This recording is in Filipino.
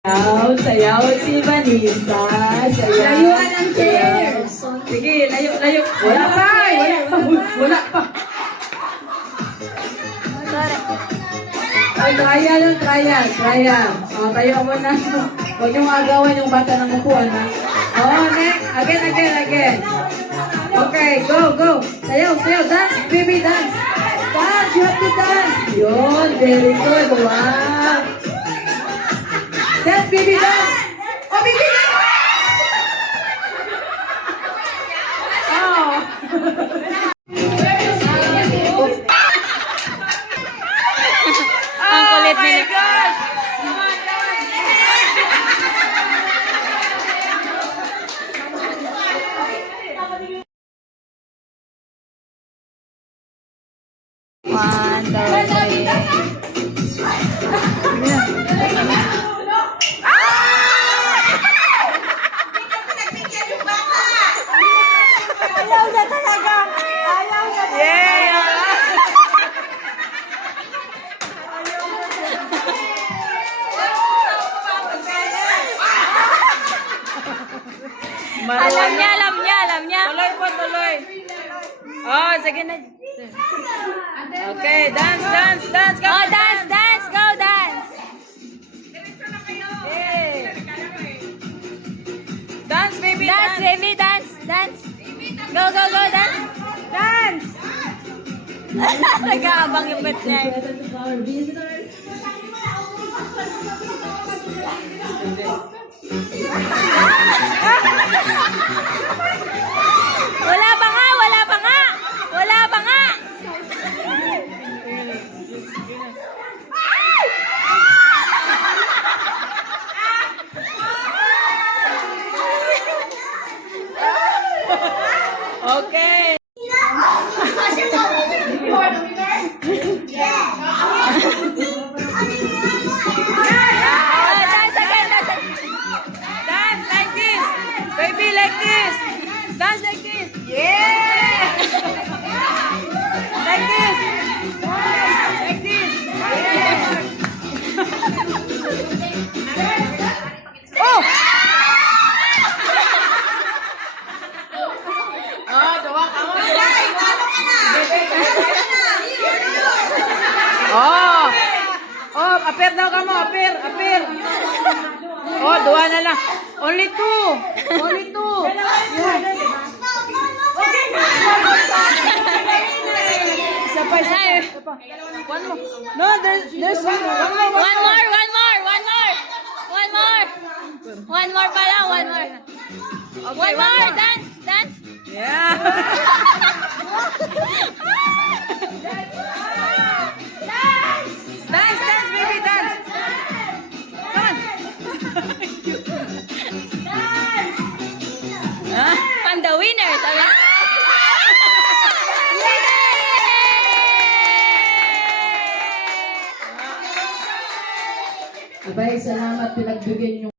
Sayaw si Vanessa. Sayaw. Layuan ang chair. Sige, layo. Wala pa. Wala pa. Ay, trial. O, tayo mo na. Huwag niyong agawan yung bata ng upuan, ha? O, next. Again. Okay, go. Sayaw. Dance, baby, dance. Dance, you have to dance. Yun, very good. Wow. Dance, baby, dance. Oh, baby, dance. Oh. Ang kulit nila. Gosh. One, two, three. Ayaw na talaga. Ayaw na talaga. Yeah. Alam niya. Tuloy. Oh, sige na. Okay, dance. Go, Oh, dance. Go, dance. Yeah. Dance, baby, Dance, baby, dance. Go, dance. Dance. Nag-aabang yung bet niya. Wala pa nga. Okay. Oh, dance again. Dance like this. Baby, like this. Dance like this. Yeah. Like this. Like this. Yeah. Oh! Oh, dawa ka mo. Oh, apir daw ka mo. Apir. Oh, duwa na lang. Only two. Isa pa. One more. No, there's one more. One more pa lang, one more. Okay, One more, dance. Yeah. Dance, baby, dance. Come on. Huh? I'm the winner, sabi. Abay, salamat pinagbigyan niyo.